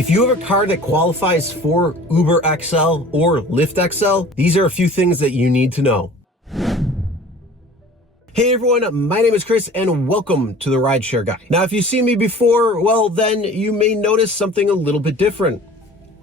If you have a car that qualifies for Uber XL or Lyft XL, these are a few things that you need to know. Hey everyone, my name is Chris and welcome to the RideShare Guy. Now, if you've seen me before, well, then you may notice something a little bit different.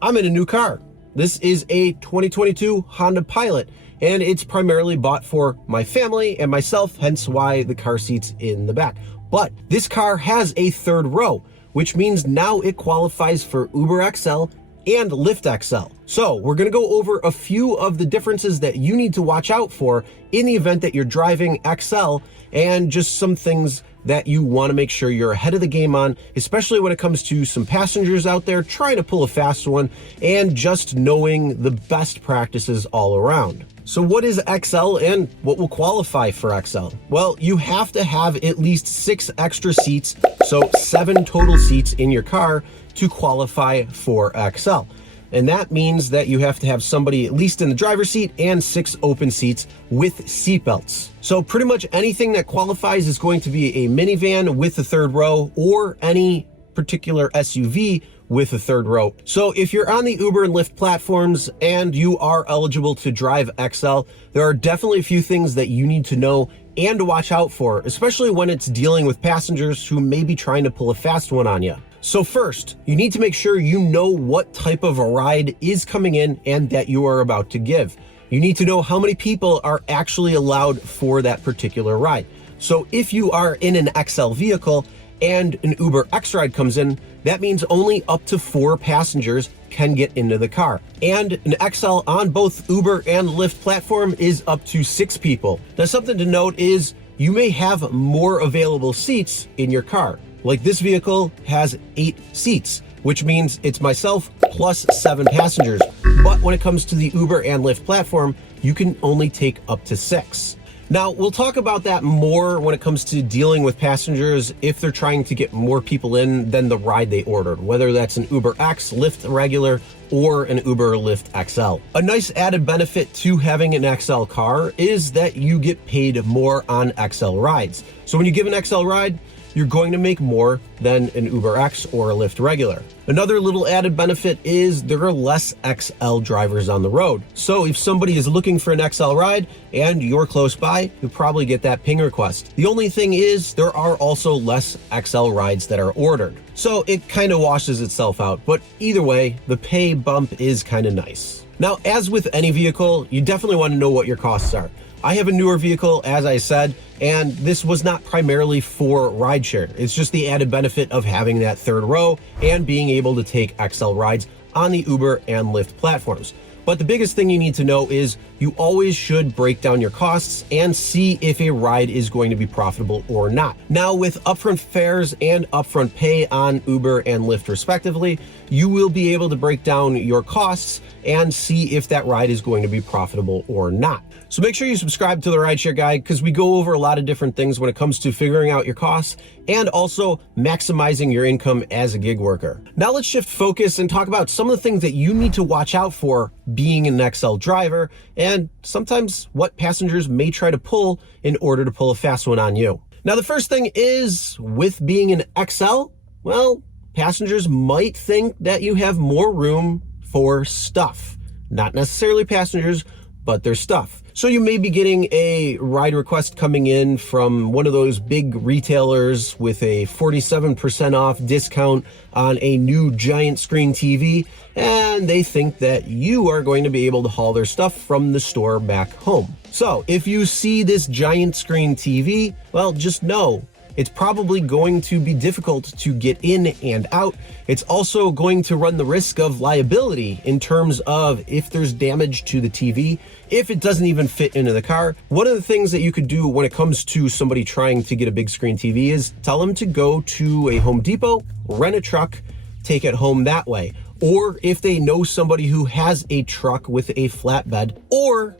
I'm in a new car. This is a 2022 Honda Pilot, and it's primarily bought for my family and myself, hence why the car seat's in the back. But this car has a third row, which means now it qualifies for Uber XL and Lyft XL. So we're gonna go over a few of the differences that you need to watch out for in the event that you're driving XL, and just some things that you wanna make sure you're ahead of the game on, especially when it comes to some passengers out there trying to pull a fast one, and just knowing the best practices all around. So what is XL and what will qualify for XL? Well, you have to have at least 6 extra seats, so 7 total seats in your car to qualify for XL. And that means that you have to have somebody at least in the driver's seat and 6 open seats with seatbelts. So pretty much anything that qualifies is going to be a minivan with a third row or any particular SUV with a third row. So if you're on the Uber and Lyft platforms and you are eligible to drive XL, there are definitely a few things that you need to know and to watch out for, especially when it's dealing with passengers who may be trying to pull a fast one on you. So first, you need to make sure you know what type of a ride is coming in and that you are about to give. You need to know how many people are actually allowed for that particular ride. So if you are in an XL vehicle and an Uber X ride comes in, that means only up to 4 passengers can get into the car. And an XL on both Uber and Lyft platform is up to 6 people. Now, something to note is you may have more available seats in your car. Like this vehicle has 8 seats, which means it's myself plus 7 passengers. But when it comes to the Uber and Lyft platform, you can only take up to 6. Now, we'll talk about that more when it comes to dealing with passengers if they're trying to get more people in than the ride they ordered, whether that's an Uber X, Lyft regular, or an Uber or Lyft XL. A nice added benefit to having an XL car is that you get paid more on XL rides. So when you give an XL ride, you're going to make more than an Uber X or a Lyft regular. Another little added benefit is there are less XL drivers on the road. So if somebody is looking for an XL ride and you're close by, you'll probably get that ping request. The only thing is there are also less XL rides that are ordered. So it kind of washes itself out, but either way, the pay bump is kind of nice. Now, as with any vehicle, you definitely want to know what your costs are. I have a newer vehicle, as I said, and this was not primarily for rideshare. It's just the added benefit of having that third row and being able to take XL rides on the Uber and Lyft platforms. But the biggest thing you need to know is you always should break down your costs and see if a ride is going to be profitable or not. Now, with upfront fares and upfront pay on Uber and Lyft respectively, you will be able to break down your costs and see if that ride is going to be profitable or not. So make sure you subscribe to the RideShare Guy because we go over a lot of different things when it comes to figuring out your costs and also maximizing your income as a gig worker. Now let's shift focus and talk about some of the things that you need to watch out for being an XL driver, and sometimes what passengers may try to pull in order to pull a fast one on you. Now, the first thing is with being an XL, well, passengers might think that you have more room for stuff. Not necessarily passengers, but their stuff. So you may be getting a ride request coming in from one of those big retailers with a 47% off discount on a new giant screen TV, and they think that you are going to be able to haul their stuff from the store back home. So if you see this giant screen TV, well, just know it's probably going to be difficult to get in and out. It's also going to run the risk of liability in terms of if there's damage to the TV, if it doesn't even fit into the car. One of the things that you could do when it comes to somebody trying to get a big screen TV is tell them to go to a Home Depot, rent a truck, take it home that way. Or if they know somebody who has a truck with a flatbed, or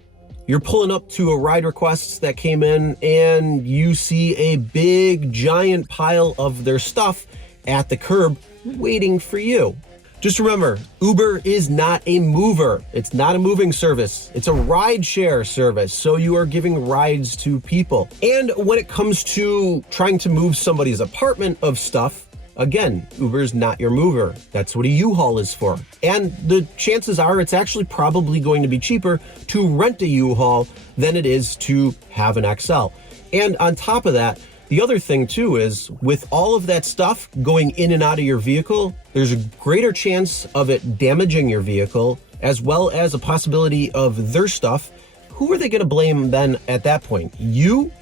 you're pulling up to a ride request that came in and you see a big giant pile of their stuff at the curb waiting for you. Just remember, Uber is not a mover. It's not a moving service. It's a ride share service. So you are giving rides to people. And when it comes to trying to move somebody's apartment of stuff, Again, Uber's not your mover. That's what a U-Haul is for. And the chances are it's actually probably going to be cheaper to rent a U-Haul than it is to have an XL. And on top of that, the other thing too is with all of that stuff going in and out of your vehicle, there's a greater chance of it damaging your vehicle, as well as a possibility of their stuff. Who are they going to blame then at that point? You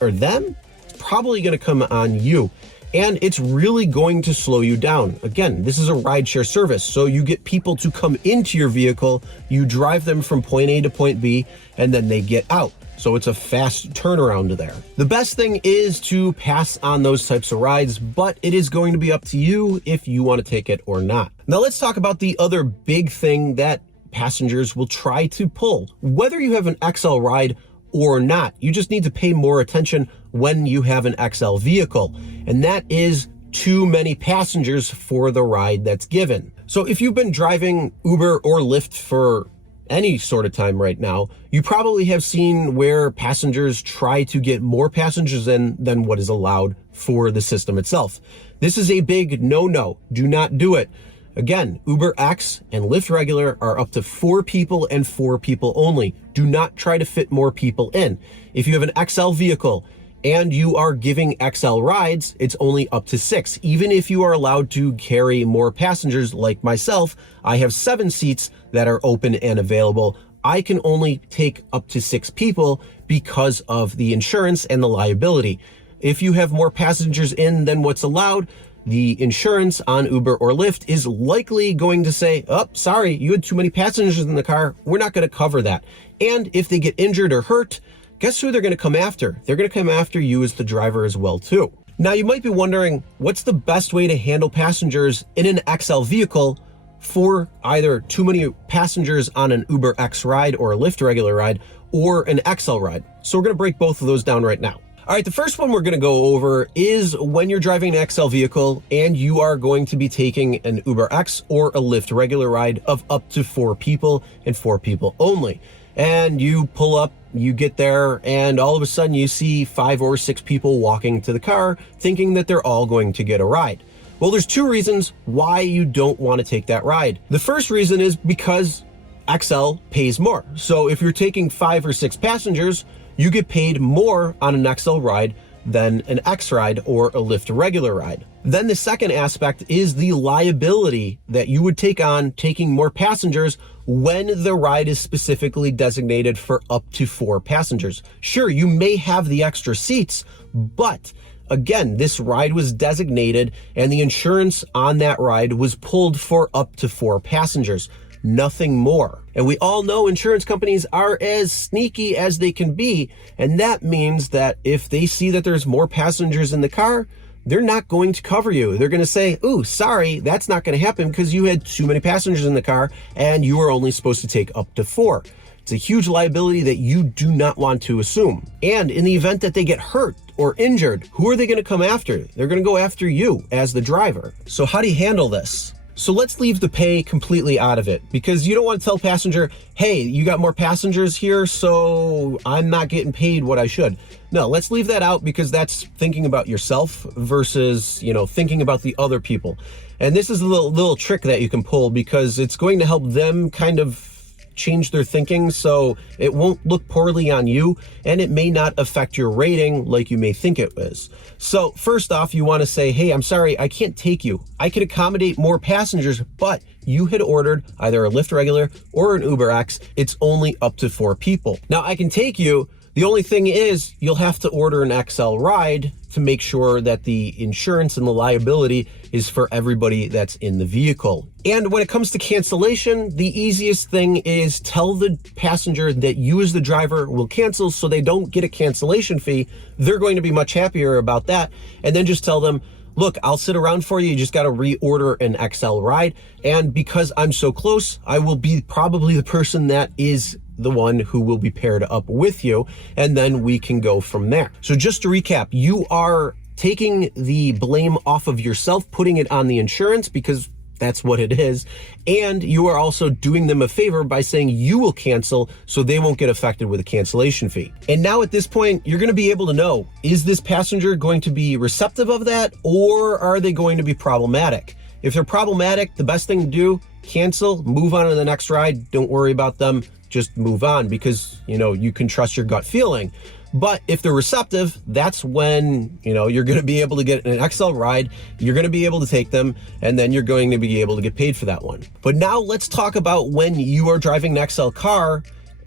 or them? It's probably going to come on you. And it's really going to slow you down. Again, this is a rideshare service, so you get people to come into your vehicle, you drive them from point A to point B, and then they get out. So it's a fast turnaround there. The best thing is to pass on those types of rides, but it is going to be up to you if you want to take it or not. Now let's talk about the other big thing that passengers will try to pull. Whether you have an XL ride or not, you just need to pay more attention when you have an XL vehicle, and that is too many passengers for the ride that's given. So if you've been driving Uber or Lyft for any sort of time right now, you probably have seen where passengers try to get more passengers in than what is allowed for the system itself. This is a big no-no. Do not do it. Again, Uber X and Lyft Regular are up to 4 people and 4 people only. Do not try to fit more people in. If you have an XL vehicle and you are giving XL rides, it's only up to 6. Even if you are allowed to carry more passengers like myself, I have 7 seats that are open and available. I can only take up to 6 people because of the insurance and the liability. If you have more passengers in than what's allowed, the insurance on Uber or Lyft is likely going to say, oh, sorry, you had too many passengers in the car. We're not going to cover that. And if they get injured or hurt, guess who they're going to come after? They're going to come after you as the driver as well, too. Now, you might be wondering, what's the best way to handle passengers in an XL vehicle for either too many passengers on an Uber X ride or a Lyft regular ride or an XL ride? So we're going to break both of those down right now. All right, the first one we're going to go over is when you're driving an XL vehicle and you are going to be taking an Uber X or a Lyft regular ride of up to 4 people and 4 people only. And you pull up, you get there, and all of a sudden you see 5 or 6 people walking to the car thinking that they're all going to get a ride. Well, there's 2 reasons why you don't want to take that ride. The first reason is because XL pays more. So if you're taking 5 or 6 passengers, you get paid more on an XL ride than an X ride or a Lyft regular ride. Then the second aspect is the liability that you would take on taking more passengers when the ride is specifically designated for up to 4 passengers. Sure, you may have the extra seats, but again, this ride was designated and the insurance on that ride was pulled for up to 4 passengers. Nothing more. And we all know insurance companies are as sneaky as they can be. And that means that if they see that there's more passengers in the car, they're not going to cover you. They're going to say, ooh, sorry, that's not going to happen because you had too many passengers in the car and you were only supposed to take up to 4. It's a huge liability that you do not want to assume. And in the event that they get hurt or injured, who are they going to come after? They're going to go after you as the driver. So how do you handle this? So let's leave the pay completely out of it, because you don't want to tell passenger, hey, you got more passengers here, so I'm not getting paid what I should. No, let's leave that out, because that's thinking about yourself versus, thinking about the other people. And this is a little trick that you can pull, because it's going to help them kind of change their thinking, so it won't look poorly on you, and it may not affect your rating like you may think it is. So first off, you want to say, hey, I'm sorry, I can't take you. I can accommodate more passengers, but you had ordered either a Lyft regular or an Uber X. It's only up to 4 people. Now I can take you. The only thing is you'll have to order an XL ride to make sure that the insurance and the liability is for everybody that's in the vehicle. And when it comes to cancellation, the easiest thing is tell the passenger that you as the driver will cancel so they don't get a cancellation fee. They're going to be much happier about that. And then just tell them, look, I'll sit around for you. You just got to reorder an XL ride. And because I'm so close, I will be probably the person that is the one who will be paired up with you, and then we can go from there. So just to recap, you are taking the blame off of yourself, putting it on the insurance, because that's what it is. And you are also doing them a favor by saying you will cancel so they won't get affected with a cancellation fee. And now at this point, you're going to be able to know, is this passenger going to be receptive of that, or are they going to be problematic? If they're problematic, the best thing to do, cancel, move on to the next ride. Don't worry about them. Just move on, because, you can trust your gut feeling. But if they're receptive, that's when, you're going to be able to get an XL ride, you're going to be able to take them, and then you're going to be able to get paid for that one. But now let's talk about when you are driving an XL car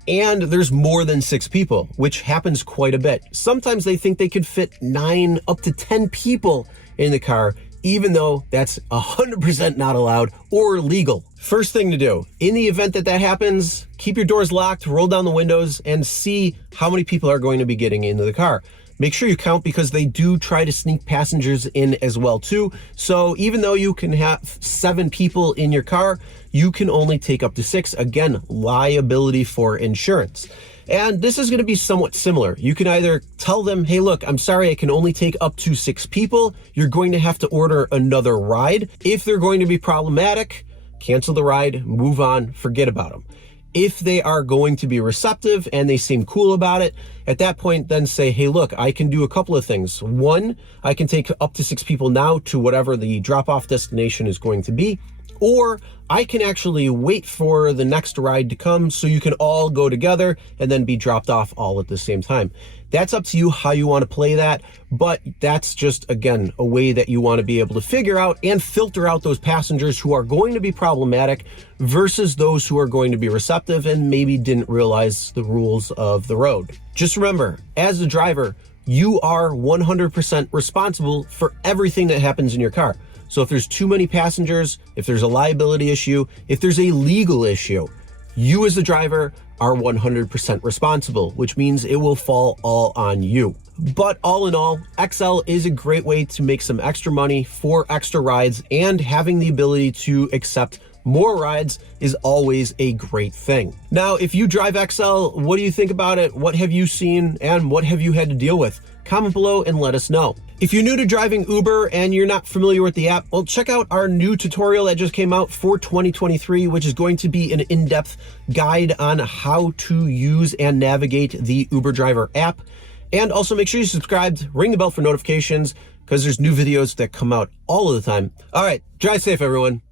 and there's more than 6 people, which happens quite a bit. Sometimes they think they could fit 9 up to 10 people in the car, even though that's 100% not allowed or legal. First thing to do, in the event that happens, keep your doors locked, roll down the windows, and see how many people are going to be getting into the car. Make sure you count, because they do try to sneak passengers in as well too. So even though you can have 7 people in your car, you can only take up to 6. Again, liability for insurance. And this is going to be somewhat similar. You can either tell them, hey, look, I'm sorry, I can only take up to 6 people. You're going to have to order another ride. If they're going to be problematic, cancel the ride, move on, forget about them. If they are going to be receptive and they seem cool about it, at that point, then say, hey, look, I can do a couple of things. One, I can take up to 6 people now to whatever the drop-off destination is going to be. Or I can actually wait for the next ride to come so you can all go together and then be dropped off all at the same time. That's up to you how you want to play that, but that's just, again, a way that you want to be able to figure out and filter out those passengers who are going to be problematic versus those who are going to be receptive and maybe didn't realize the rules of the road. Just remember, as a driver, you are 100% responsible for everything that happens in your car. So if there's too many passengers, if there's a liability issue, if there's a legal issue, you as the driver are 100% responsible, which means it will fall all on you. But all in all, XL is a great way to make some extra money for extra rides, and having the ability to accept more rides is always a great thing. Now, if you drive XL, what do you think about it? What have you seen and what have you had to deal with? Comment below and let us know. If you're new to driving Uber and you're not familiar with the app, well, check out our new tutorial that just came out for 2023, which is going to be an in-depth guide on how to use and navigate the Uber Driver app. And also make sure you're subscribed, ring the bell for notifications, because there's new videos that come out all of the time. All right, drive safe, everyone.